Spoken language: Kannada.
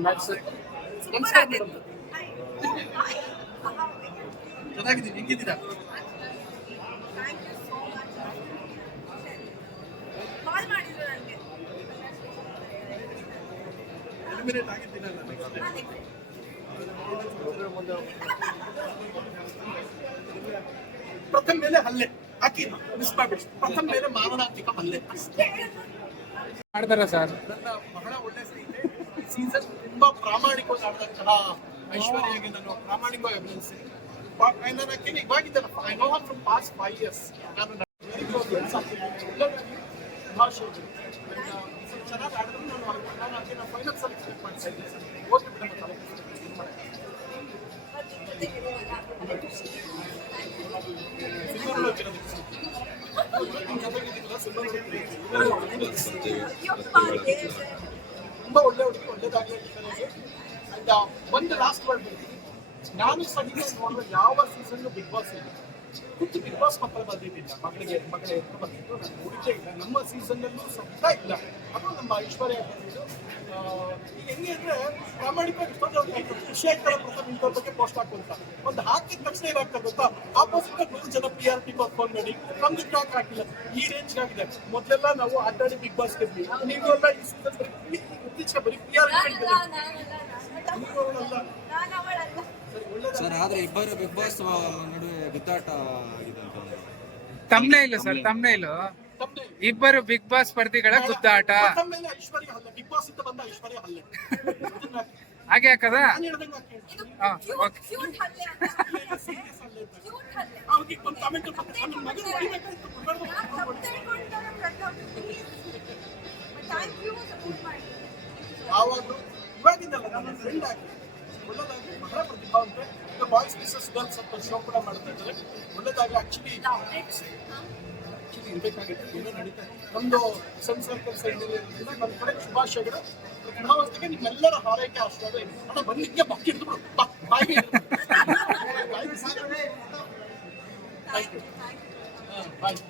ಮ್ಯಾಚ್ ನಮಸ್ಕಾರ ಮೇಡಮ್ ಚೆನ್ನಾಗಿದ್ದೀನಿ ಹೆಂಗಿದ್ದೀರಾ ಕಾಲ್ ಮಾಡಿದ್ರು ನನಗೆ ಎಲಿಮಿನೇಟ್ ಆಗಿದ್ದೀನಲ್ಲ ನೆಕ್ಸ್ಟ್ ಪ್ರಥಮ ಮೇಲೆ ಹಲ್ಲೆ ಹಾಕಿ ಮಿಸ್ ಮಾಡ್ಬಿಡಿ ಪ್ರಥಮ ಮೇಲೆ ಮಾರಣಾಂತಿಕ ಹಲ್ಲೆ ಮಾಡ್ತಾರ ಸರ್ ನನ್ನ ಬಹಳ ಒಳ್ಳೆ ಸ್ನೇಹಿತೆ ಈ ಸೀಸನ್ ತುಂಬಾ ಪ್ರಾಮಾಣಿಕವಾಗಿ ಆಡಿದಂತಹ ಐಶ್ವರ್ಯಗೆ ನಾನು ಪ್ರಾಮಾಣಿಕವಾಗಿ ಅಭಿನಂದಿಸ್ತೀನಿ ಪಾ- ನಾನು actually ಇವಾಗಿದ್ದಲ್ಲ I know her from past five years ನಾನು ಚೆನ್ನಾಗಿ ಆಡಿದ್ರು ನಾನು ನಾನು ಆಕೆ ಫೈನಲ್ ಮಾಡ್ತಾ ಇದ್ದೀನಿ ಓಕೆ ನೋಡೋಕೆ ತುಂಬಾ ಒಳ್ಳೆ ಹುಡುಗಿ. ಅಂಡ್ ಒಂದು ಲಾಸ್ಟ್ ವರ್ಡ್ ನಾನು ಸಣ್ಣ ನೋಡುವ ಯಾವ ಸೀಸನ್ ಬಿಗ್ ಬಾಸ್ ಇಲ್ಲ. ಖುದ್ದು ಬಿಗ್ ಬಾಸ್ ಮಕ್ಕಳು ಬಂದಿದ್ದಿಲ್ಲ. ಮಕ್ಕಳಿಗೆ ಮಕ್ಕಳ ಎತ್ತು ಬಂದಿದ್ದು ನಾನು ನೋಡಿದ್ದೇ ಇಲ್ಲ. ನಮ್ಮ ಸೀಸನ್ ಅಲ್ಲೂ ಸಹಿತ ಇಲ್ಲ. ಅದು ನಮ್ಮ ಐಶ್ವರ್ಯ ಬಂದಿದ್ದು ಆ, ಈಗ ಹೆಂಗೆ ಅಂದ್ರೆ ಪ್ರಾಮಾಣಿಕವಾಗಿ ಇಷ್ಟೊಂದು ಖುಷಿ ಇಂಥವ್ರ ಬಗ್ಗೆ ಪೋಸ್ಟ್ ಹಾಕುವಂತ. ಒಂದು ಹಾಕಿದ ತಕ್ಷಣ ಏನಾಗ್ತದೆ ಗೊತ್ತಾ? ಪಿ ಮಾಡಿ ನಮ್ದು ಯಾಕೆ ಹಾಕಿಲ್ಲ. ಈ ರೇಂಜ್ ಆಗಿದೆ. ಮೊದಲೆಲ್ಲ ನಾವು ಆಟಾಡಿ ಬಿಗ್ ಬಾಸ್ ಗೆದ್ವಿ ನೀವೆಲ್ಲ ಈ ಸೀಸನ್ ಇತ್ತೀಚೆಗೆ ಬರೀ ಪಿ ಆರ್ ಸರ್ ಆದ್ರೆ ಇಬ್ಬರು ಬಿಗ್ ಬಾಸ್ ನಡುವೆ ಗುದ್ದಾಟ ಆಗಿದೆ ಅಂತ ಒಂದು ತಮ್ನೇ ಇಲ್ಲ ಸರ್ ತಮ್ಮನೇ ಇಲ್ಲ. ಇಬ್ಬರು ಬಿಗ್ ಬಾಸ್ ಸ್ಪರ್ಧಿಗಳ ಗುದ್ದಾಟ. ಮೇಲೆ ಐಶ್ವರ್ಯ ಹಲ್ಲೆ. ಬಿಗ್ ಬಾಸ್ ಇಂದ ಬಂದ ಐಶ್ವರ್ಯ ಹಲ್ಲೆ. ಹಾಗೆ ಹಾಕದ? ಒಳ್ಳೇದಾಗಿ ಬಾಯ್ಸ್ ಗರ್ಲ್ಸ್ ಅಂತ. ಶೋ ಕೂಡ ಮಾಡ್ತಾ ಇದ್ದಾರೆ. ಆಕ್ಚುಲಿ ಆ್ಯಕ್ಚುಲಿ ಇರಬೇಕಾಗಿತ್ತು. ಏನೋ ನಡೀತಾ ನಮ್ಮದು ಸನ್ ಸರ್ಕಲ್ ಇರೋದ್ರಿಂದ ನನ್ನ ಕಡೆ ಶುಭಾಶಯಗಳು. ಪುನರಾವರ್ತಿಗೆ ನಿಮ್ಮೆಲ್ಲರ ಹಾರೈಕೆ ಆಶೀರ್ವಾದ ಅಣ್ಣ ಬಂದಿದ್ದೆ ಬಾಯ್.